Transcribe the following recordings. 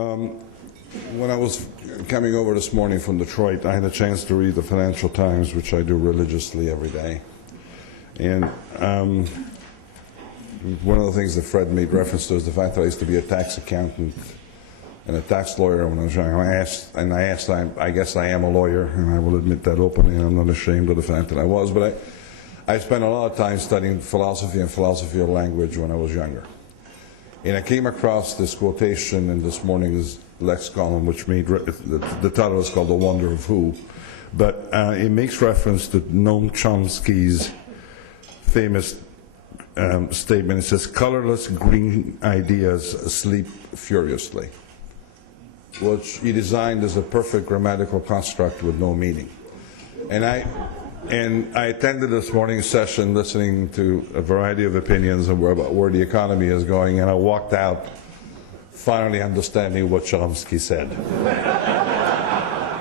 When I was coming over this morning from Detroit, I had a chance to read the Financial Times, which I do religiously every day. And one of the things that Fred made reference to is the fact that I used to be a tax accountant and a tax lawyer when I was young. I guess I am a lawyer, and I will admit that openly, and I'm not ashamed of the fact that I was. But I spent a lot of time studying philosophy and philosophy of language when I was younger. And I came across this quotation in this morning's Lex column, which made the title is called "The Wonder of Who," but it makes reference to Noam Chomsky's famous statement. It says, "Colorless green ideas sleep furiously," which he designed as a perfect grammatical construct with no meaning. And I attended this morning's session listening to a variety of opinions about where the economy is going, and I walked out finally understanding what Chomsky said.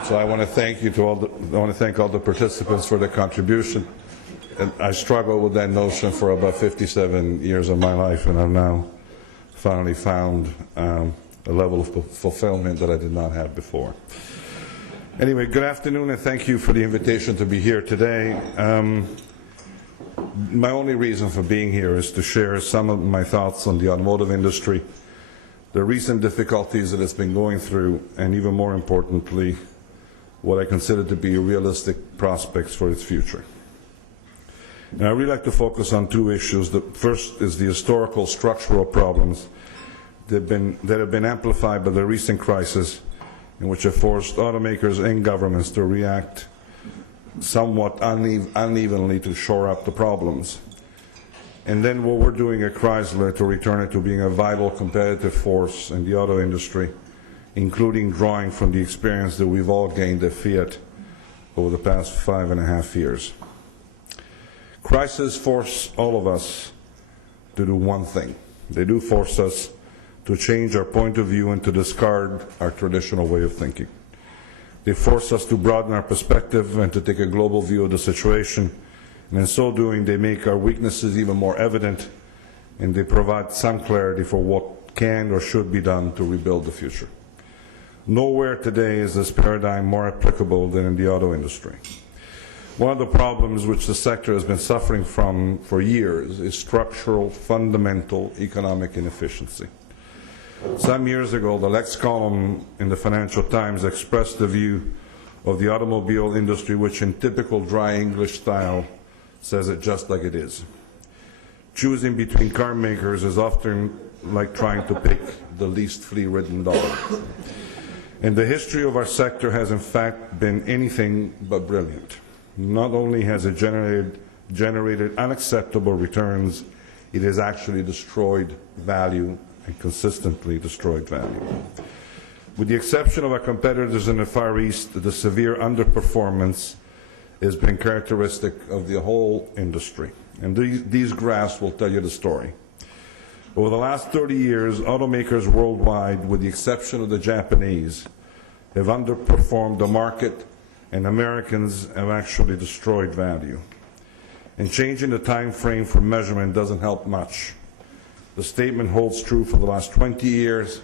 So I want to thank all the participants for their contribution. And I struggled with that notion for about 57 years of my life, and I've now finally found a level of fulfillment that I did not have before. Anyway, good afternoon, and thank you for the invitation to be here today. My only reason for being here is to share some of my thoughts on the automotive industry, the recent difficulties that it's been going through, and even more importantly, what I consider to be realistic prospects for its future. And I really like to focus on two issues. The first is the historical structural problems that have been amplified by the recent crisis, in which have forced automakers and governments to react somewhat unevenly to shore up the problems. And then what we're doing at Chrysler to return it to being a vital competitive force in the auto industry, including drawing from the experience that we've all gained at Fiat over the past 5.5 years. Crises force all of us to do one thing. They do force us to change our point of view and to discard our traditional way of thinking. They force us to broaden our perspective and to take a global view of the situation. And in so doing, they make our weaknesses even more evident, and they provide some clarity for what can or should be done to rebuild the future. Nowhere today is this paradigm more applicable than in the auto industry. One of the problems which the sector has been suffering from for years is structural, fundamental economic inefficiency. Some years ago, the Lex column in the Financial Times expressed the view of the automobile industry, which in typical dry English style says it just like it is. Choosing between car makers is often like trying to pick the least flea-ridden dog. And the history of our sector has in fact been anything but brilliant. Not only has it generated unacceptable returns, it has actually destroyed value and consistently destroyed value. With the exception of our competitors in the Far East, the severe underperformance has been characteristic of the whole industry. And these graphs will tell you the story. Over the last 30 years, automakers worldwide, with the exception of the Japanese, have underperformed the market, and Americans have actually destroyed value. And changing the time frame for measurement doesn't help much. The statement holds true for the last 20 years,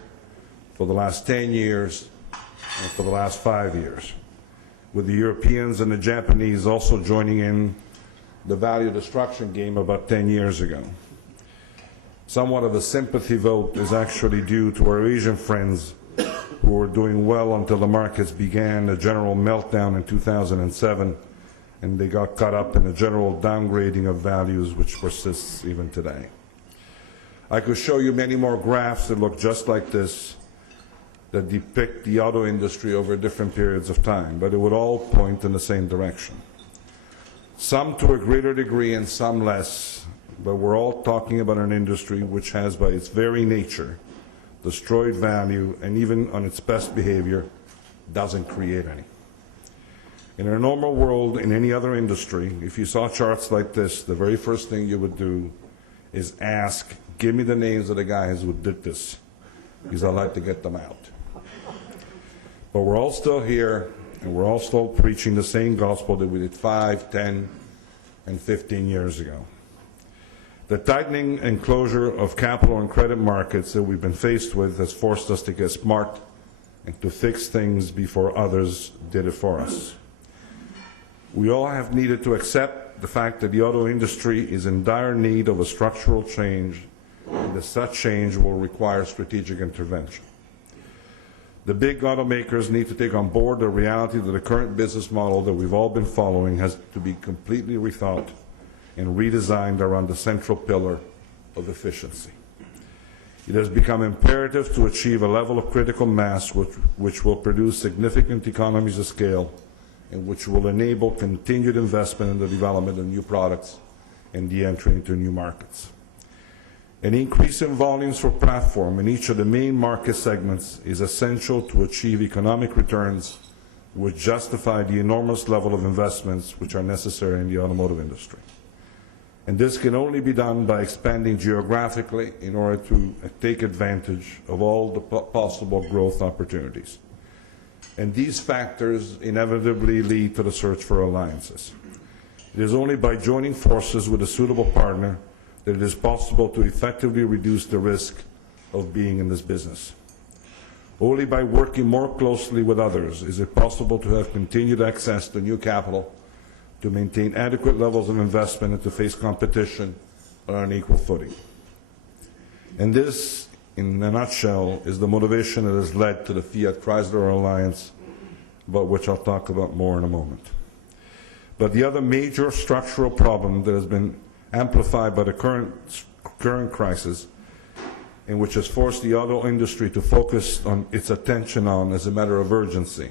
for the last 10 years, and for the last 5 years, with the Europeans and the Japanese also joining in the value destruction game about 10 years ago. Somewhat of a sympathy vote is actually due to our Asian friends who were doing well until the markets began a general meltdown in 2007, and they got caught up in a general downgrading of values which persists even today. I could show you many more graphs that look just like this that depict the auto industry over different periods of time, but it would all point in the same direction. Some to a greater degree and some less, but we're all talking about an industry which has by its very nature destroyed value, and even on its best behavior doesn't create any. In a normal world, in any other industry, if you saw charts like this, the very first thing you would do is ask, give me the names of the guys who did this, because I'd like to get them out. But we're all still here, and we're all still preaching the same gospel that we did 5, 10, and 15 years ago. The tightening and closure of capital and credit markets that we've been faced with has forced us to get smart and to fix things before others did it for us. We all have needed to accept the fact that the auto industry is in dire need of a structural change, and that such change will require strategic intervention. The big automakers need to take on board the reality that the current business model that we've all been following has to be completely rethought and redesigned around the central pillar of efficiency. It has become imperative to achieve a level of critical mass which will produce significant economies of scale and which will enable continued investment in the development of new products and the entry into new markets. An increase in volumes for platform in each of the main market segments is essential to achieve economic returns which justify the enormous level of investments which are necessary in the automotive industry. And this can only be done by expanding geographically in order to take advantage of all the possible growth opportunities. And these factors inevitably lead to the search for alliances. It is only by joining forces with a suitable partner that it is possible to effectively reduce the risk of being in this business. Only by working more closely with others is it possible to have continued access to new capital, to maintain adequate levels of investment, and to face competition on an equal footing. And this, in a nutshell, is the motivation that has led to the Fiat Chrysler alliance, about which I'll talk about more in a moment. But the other major structural problem that has been amplified by the current crisis, and which has forced the auto industry to focus on its attention on as a matter of urgency,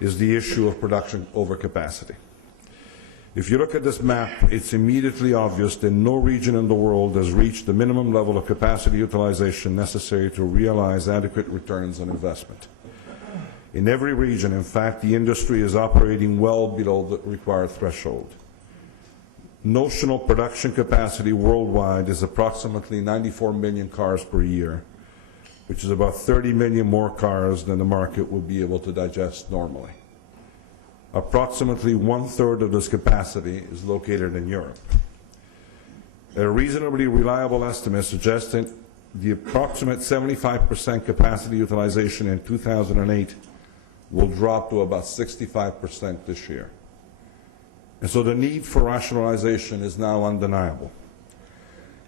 is the issue of production overcapacity. If you look at this map, it's immediately obvious that no region in the world has reached the minimum level of capacity utilization necessary to realize adequate returns on investment. In every region, in fact, the industry is operating well below the required threshold. Notional production capacity worldwide is approximately 94 million cars per year, which is about 30 million more cars than the market would be able to digest normally. Approximately one-third of this capacity is located in Europe. A reasonably reliable estimate suggests that the approximate 75% capacity utilization in 2008 will drop to about 65% this year. And so the need for rationalization is now undeniable.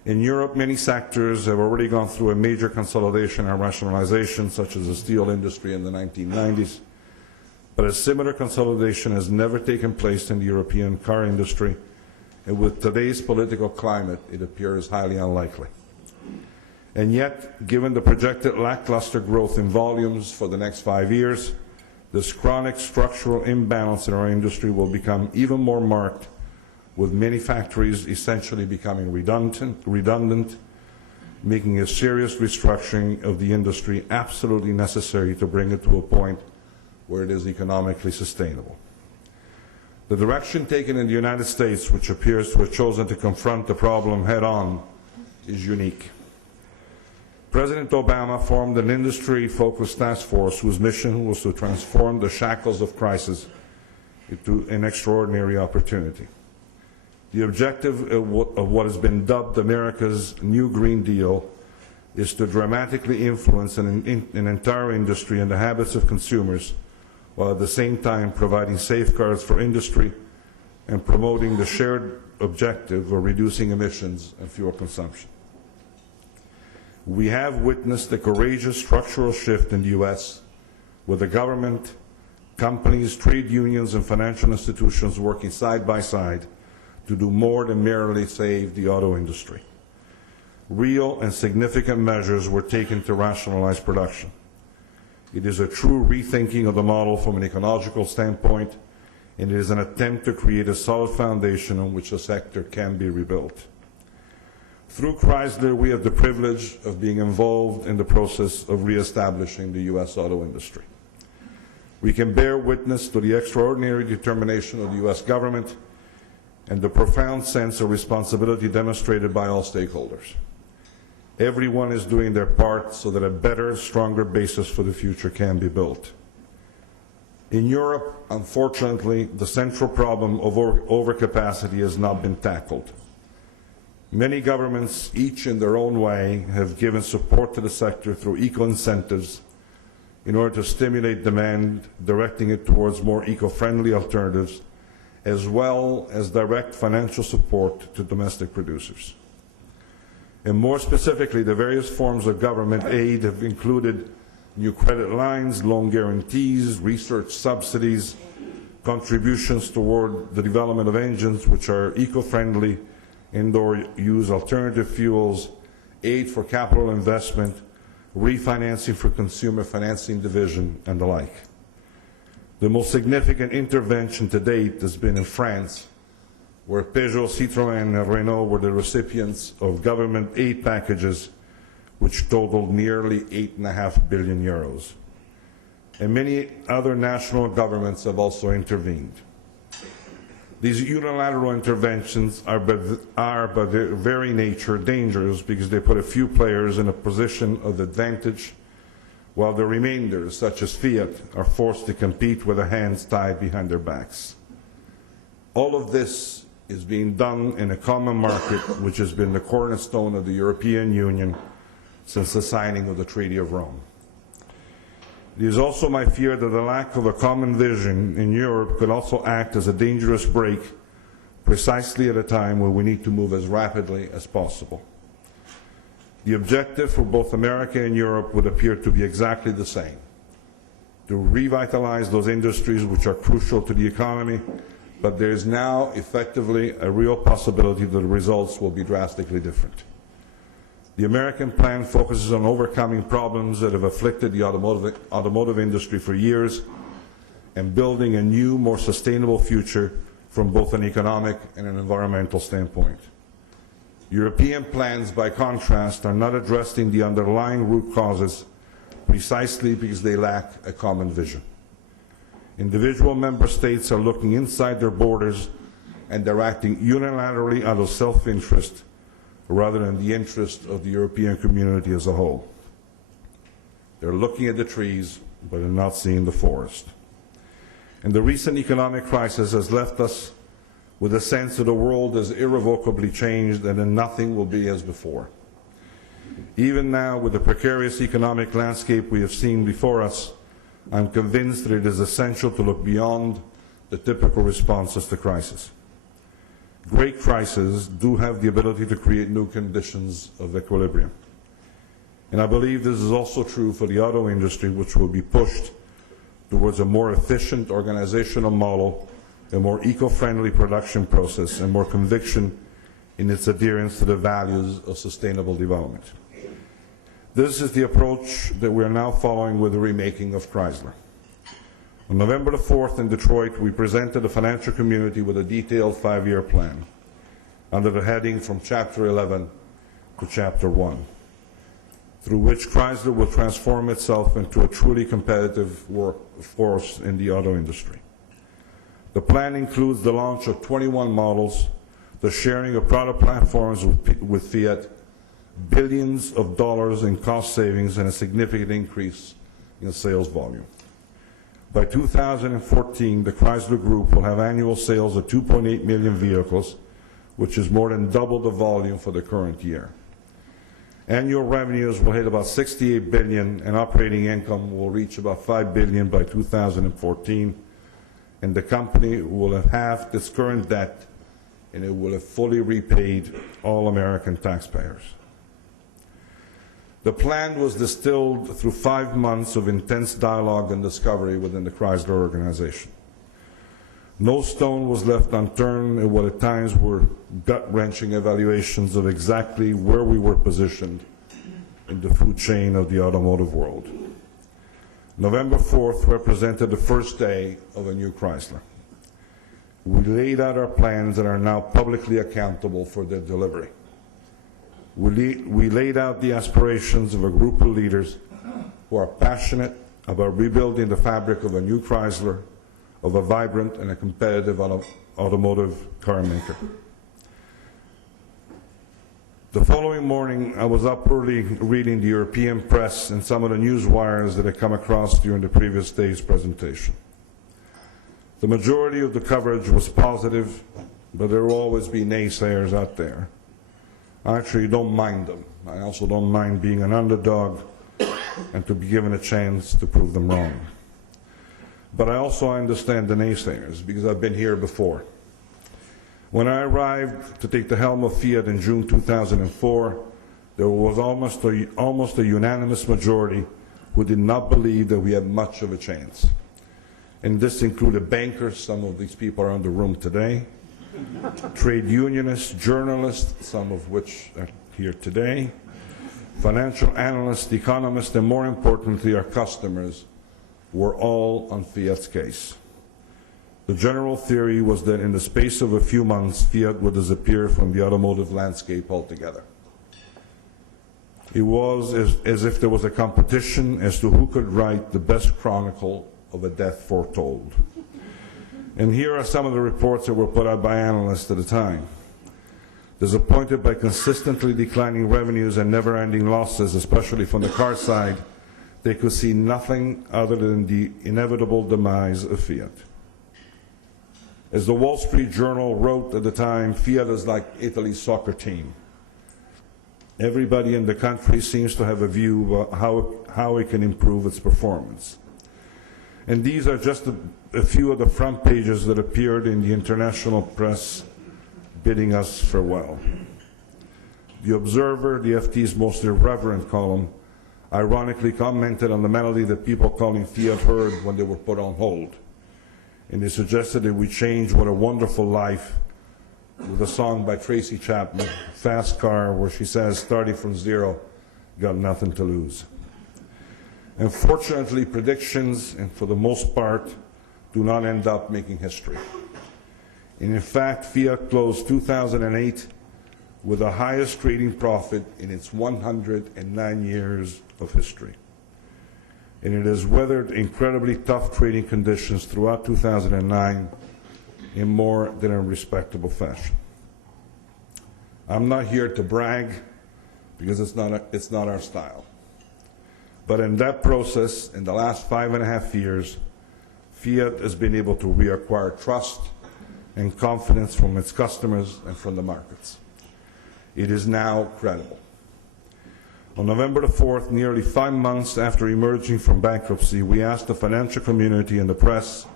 In Europe, many sectors have already gone through a major consolidation and rationalization, such as the steel industry in the 1990s. But a similar consolidation has never taken place in the European car industry, and with today's political climate, it appears highly unlikely. And yet, given the projected lackluster growth in volumes for the next 5 years, this chronic structural imbalance in our industry will become even more marked, with many factories essentially becoming redundant, making a serious restructuring of the industry absolutely necessary to bring it to a point where it is economically sustainable. The direction taken in the United States, which appears to have chosen to confront the problem head-on, is unique. President Obama formed an industry-focused task force whose mission was to transform the shackles of crisis into an extraordinary opportunity. The objective of what has been dubbed America's New Green Deal is to dramatically influence an entire industry and the habits of consumers, while at the same time providing safeguards for industry and promoting the shared objective of reducing emissions and fuel consumption. We have witnessed a courageous structural shift in the U.S., with the government, companies, trade unions, and financial institutions working side by side to do more than merely save the auto industry. Real and significant measures were taken to rationalize production. It is a true rethinking of the model from an ecological standpoint, and it is an attempt to create a solid foundation on which the sector can be rebuilt. Through Chrysler, we have the privilege of being involved in the process of reestablishing the U.S. auto industry. We can bear witness to the extraordinary determination of the U.S. government and the profound sense of responsibility demonstrated by all stakeholders. Everyone is doing their part so that a better, stronger basis for the future can be built. In Europe, unfortunately, the central problem of overcapacity has not been tackled. Many governments, each in their own way, have given support to the sector through eco-incentives in order to stimulate demand, directing it towards more eco-friendly alternatives, as well as direct financial support to domestic producers. And more specifically, the various forms of government aid have included new credit lines, loan guarantees, research subsidies, contributions toward the development of engines which are eco-friendly, indoor use alternative fuels, aid for capital investment, refinancing for consumer financing division, and the like. The most significant intervention to date has been in France, where Peugeot, Citroën, and Renault were the recipients of government aid packages which totaled nearly 8.5 billion euros. And many other national governments have also intervened. These unilateral interventions are by their very nature dangerous because they put a few players in a position of advantage while the remainder, such as Fiat, are forced to compete with their hands tied behind their backs. All of this is being done in a common market which has been the cornerstone of the European Union since the signing of the Treaty of Rome. It is also my fear that the lack of a common vision in Europe could also act as a dangerous brake precisely at a time when we need to move as rapidly as possible. The objective for both America and Europe would appear to be exactly the same: to revitalize those industries which are crucial to the economy, but there is now effectively a real possibility that the results will be drastically different. The American plan focuses on overcoming problems that have afflicted the automotive industry for years and building a new, more sustainable future from both an economic and an environmental standpoint. European plans, by contrast, are not addressing the underlying root causes precisely because they lack a common vision. Individual member states are looking inside their borders and they're acting unilaterally out of self-interest rather than the interest of the European community as a whole. They're looking at the trees, but they're not seeing the forest. And the recent economic crisis has left us with a sense that the world has irrevocably changed and that nothing will be as before. Even now, with the precarious economic landscape we have seen before us, I'm convinced that it is essential to look beyond the typical responses to crisis. Great crises do have the ability to create new conditions of equilibrium. And I believe this is also true for the auto industry, which will be pushed towards a more efficient organizational model, a more eco-friendly production process, and more conviction in its adherence to the values of sustainable development. This is the approach that we are now following with the remaking of Chrysler. On November the 4th in Detroit, we presented the financial community with a detailed 5-year plan under the heading From Chapter 11 to Chapter 1, through which Chrysler will transform itself into a truly competitive force in the auto industry. The plan includes the launch of 21 models, the sharing of product platforms with Fiat, billions of dollars in cost savings, and a significant increase in sales volume. By 2014, the Chrysler Group will have annual sales of 2.8 million vehicles, which is more than double the volume for the current year. Annual revenues will hit about $68 billion, and operating income will reach about $5 billion by 2014, and the company will have halved its current debt, and it will have fully repaid all American taxpayers. The plan was distilled through 5 months of intense dialogue and discovery within the Chrysler organization. No stone was left unturned in what at times were gut-wrenching evaluations of exactly where we were positioned in the food chain of the automotive world. November 4th represented the first day of a new Chrysler. We laid out our plans and are now publicly accountable for their delivery. We laid out the aspirations of a group of leaders who are passionate about rebuilding the fabric of a new Chrysler, of a vibrant and a competitive automotive car maker. The following morning, I was up early reading the European press and some of the news wires that I come across during the previous day's presentation. The majority of the coverage was positive, but there will always be naysayers out there. I actually don't mind them. I also don't mind being an underdog and to be given a chance to prove them wrong. But I also understand the naysayers, because I've been here before. When I arrived to take the helm of Fiat in June 2004, there was almost a unanimous majority who did not believe that we had much of a chance. And this included bankers, some of these people are in the room today, trade unionists, journalists, some of which are here today, financial analysts, economists, and more importantly, our customers were all on Fiat's case. The general theory was that in the space of a few months, Fiat would disappear from the automotive landscape altogether. It was as if there was a competition as to who could write the best chronicle of a death foretold. And here are some of the reports that were put out by analysts at the time. Disappointed by consistently declining revenues and never-ending losses, especially from the car side, they could see nothing other than the inevitable demise of Fiat. As the Wall Street Journal wrote at the time, Fiat is like Italy's soccer team. Everybody in the country seems to have a view about how it can improve its performance. And these are just a few of the front pages that appeared in the international press bidding us farewell. The Observer, the FT's most irreverent column, ironically commented on the melody that people calling Fiat heard when they were put on hold. And they suggested that we change What a Wonderful Life with a song by Tracy Chapman, Fast Car, where she says, starting from zero, got nothing to lose. Unfortunately, predictions, and for the most part, do not end up making history. And in fact, Fiat closed 2008 with the highest trading profit in its 109 years of history. And it has weathered incredibly tough trading conditions throughout 2009 in more than a respectable fashion. I'm not here to brag, because it's not our style. But in that process, in the last 5.5 years, Fiat has been able to reacquire trust and confidence from its customers and from the markets. It is now credible. On November the 4th, nearly 5 months after emerging from bankruptcy, we asked the financial community and the press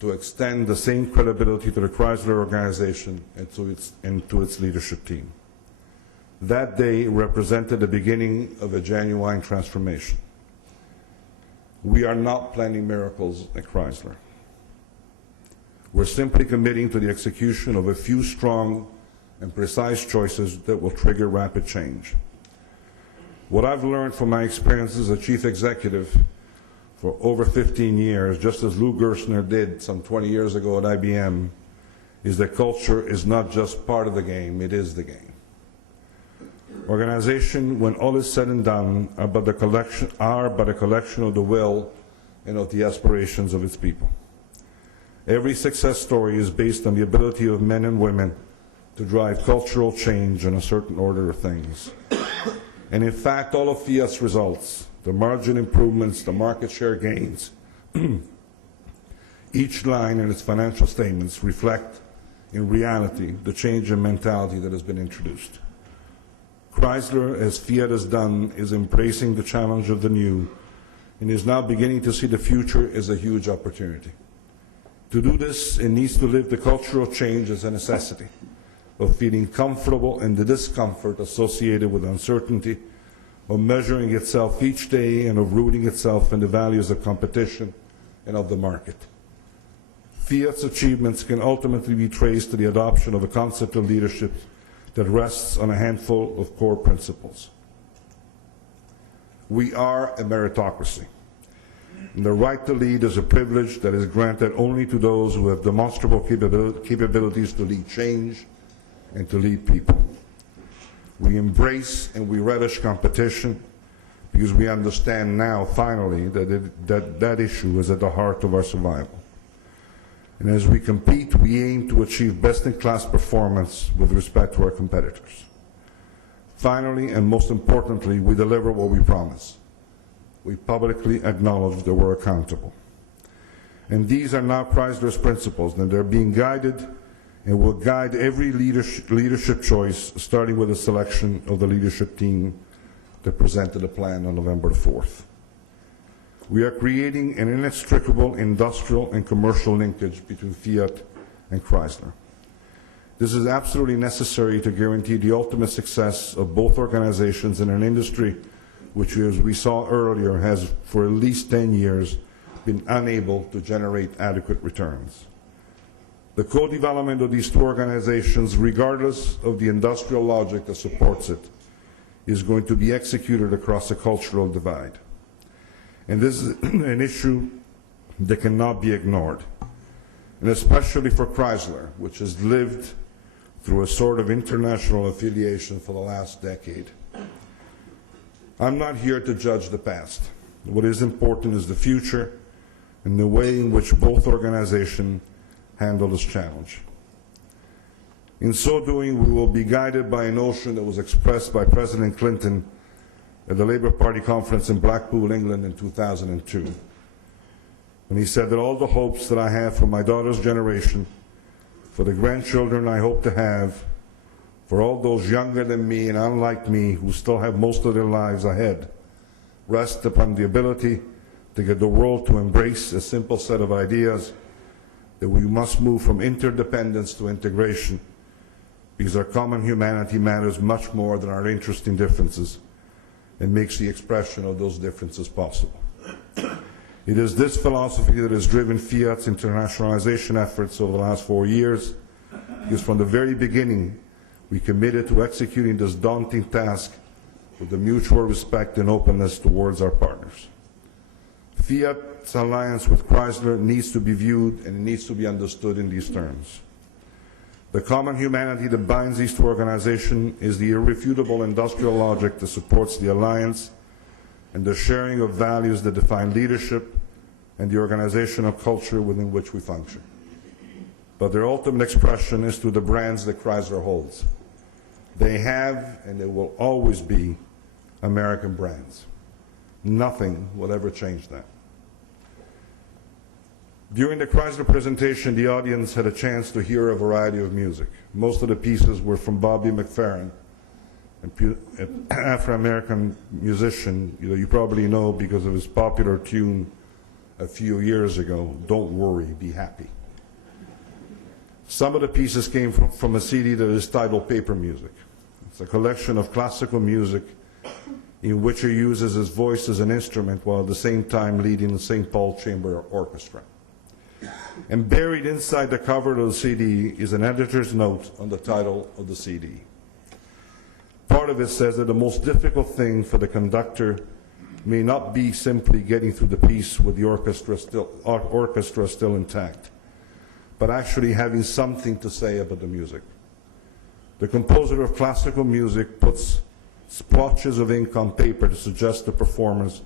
to extend the same credibility to the Chrysler organization and to its leadership team. That day represented the beginning of a genuine transformation. We are not planning miracles at Chrysler. We're simply committing to the execution of a few strong and precise choices that will trigger rapid change. What I've learned from my experience as a chief executive for over 15 years, just as Lou Gerstner did some 20 years ago at IBM, is that culture is not just part of the game, it is the game. Organization, when all is said and done, are but a collection of the will and of the aspirations of its people. Every success story is based on the ability of men and women to drive cultural change in a certain order of things. And in fact, all of Fiat's results, the margin improvements, the market share gains, each line in its financial statements reflect, in reality, the change in mentality that has been introduced. Chrysler, as Fiat has done, is embracing the challenge of the new and is now beginning to see the future as a huge opportunity. To do this, it needs to live the cultural change as a necessity of feeling comfortable in the discomfort associated with uncertainty, of measuring itself each day, and of rooting itself in the values of competition and of the market. Fiat's achievements can ultimately be traced to the adoption of a concept of leadership that rests on a handful of core principles. We are a meritocracy. And the right to lead is a privilege that is granted only to those who have demonstrable capabilities to lead change and to lead people. We embrace and we relish competition because we understand now, finally, that issue is at the heart of our survival. And as we compete, we aim to achieve best-in-class performance with respect to our competitors. Finally, and most importantly, we deliver what we promise. We publicly acknowledge that we're accountable. And these are now Chrysler's principles, and they're being guided and will guide every leadership choice, starting with the selection of the leadership team that presented a plan on November the 4th. We are creating an inextricable industrial and commercial linkage between Fiat and Chrysler. This is absolutely necessary to guarantee the ultimate success of both organizations in an industry which, as we saw earlier, has for at least 10 years been unable to generate adequate returns. The co-development of these two organizations, regardless of the industrial logic that supports it, is going to be executed across a cultural divide. And this is an issue that cannot be ignored, and especially for Chrysler, which has lived through a sort of international affiliation for the last decade. I'm not here to judge the past. What is important is the future and the way in which both organizations handle this challenge. In so doing, we will be guided by a notion that was expressed by President Clinton at the Labour Party conference in Blackpool, England in 2002, when he said that all the hopes that I have for my daughter's generation, for the grandchildren I hope to have, for all those younger than me and unlike me who still have most of their lives ahead, rest upon the ability to get the world to embrace a simple set of ideas that we must move from interdependence to integration, because our common humanity matters much more than our interesting differences and makes the expression of those differences possible. It is this philosophy that has driven Fiat's internationalization efforts over the last 4 years, because from the very beginning we committed to executing this daunting task with the mutual respect and openness towards our partners. Fiat's alliance with Chrysler needs to be viewed and it needs to be understood in these terms. The common humanity that binds these two organizations is the irrefutable industrial logic that supports the alliance and the sharing of values that define leadership and the organizational culture within which we function. But their ultimate expression is through the brands that Chrysler holds. They have and they will always be American brands. Nothing will ever change that. During the Chrysler presentation, the audience had a chance to hear a variety of music. Most of the pieces were from Bobby McFerrin, an Afro-American musician you probably know because of his popular tune a few years ago, "Don't Worry, Be Happy." Some of the pieces came from a CD that is titled Paper Music. It's a collection of classical music in which he uses his voice as an instrument while at the same time leading the St. Paul Chamber Orchestra. And buried inside the cover of the CD is an editor's note on the title of the CD. Part of it says that the most difficult thing for the conductor may not be simply getting through the piece with the orchestra still intact, but actually having something to say about the music. The composer of classical music puts splotches of ink on paper to suggest to performers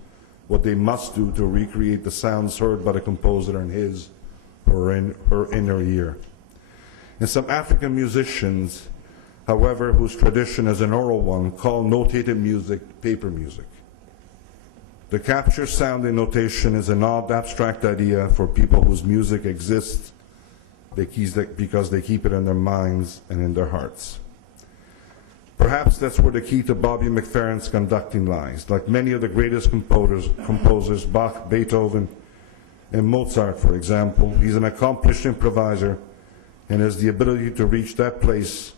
what they must do to recreate the sounds heard by the composer in his or in her inner ear. And some African musicians, however, whose tradition is an oral one, call notated music paper music. The capture sound in notation is an odd, abstract idea for people whose music exists because they keep it in their minds and in their hearts. Perhaps that's where the key to Bobby McFerrin's conducting lies. Like many of the greatest composers, Bach, Beethoven, and Mozart, for example, he's an accomplished improviser and has the ability to reach that place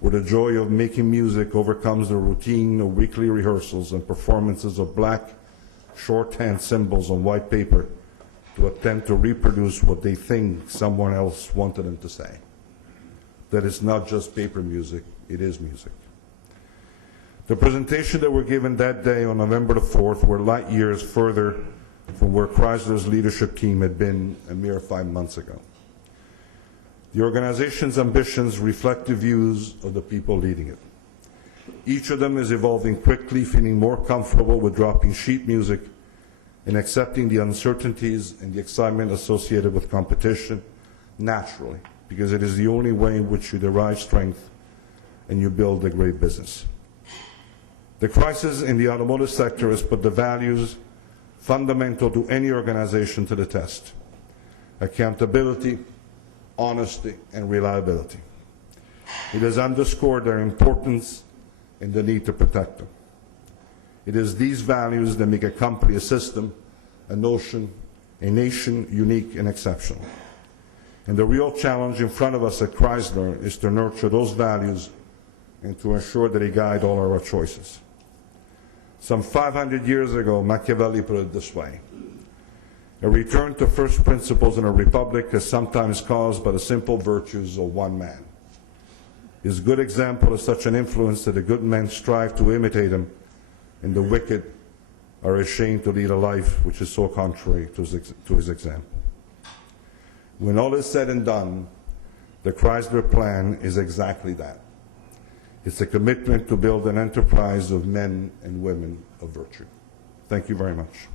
where the joy of making music overcomes the routine of weekly rehearsals and performances of black shorthand symbols on white paper to attempt to reproduce what they think someone else wanted them to say. That it's not just paper music, it is music. The presentation that were given that day on November the 4th were light years further from where Chrysler's leadership team had been a mere 5 months ago. The organization's ambitions reflect the views of the people leading it. Each of them is evolving quickly, feeling more comfortable with dropping sheet music and accepting the uncertainties and the excitement associated with competition naturally, because it is the only way in which you derive strength and you build a great business. The crisis in the automotive sector has put the values fundamental to any organization to the test: accountability, honesty, and reliability. It has underscored their importance and the need to protect them. It is these values that make a company, a system, a nation unique and exceptional. And the real challenge in front of us at Chrysler is to nurture those values and to ensure that they guide all our choices. Some 500 years ago, Machiavelli put it this way: a return to first principles in a republic is sometimes caused by the simple virtues of one man. His good example is such an influence that the good men strive to imitate him, and the wicked are ashamed to lead a life which is so contrary to his example. When all is said and done, the Chrysler Plan is exactly that. It's a commitment to build an enterprise of men and women of virtue. Thank you very much.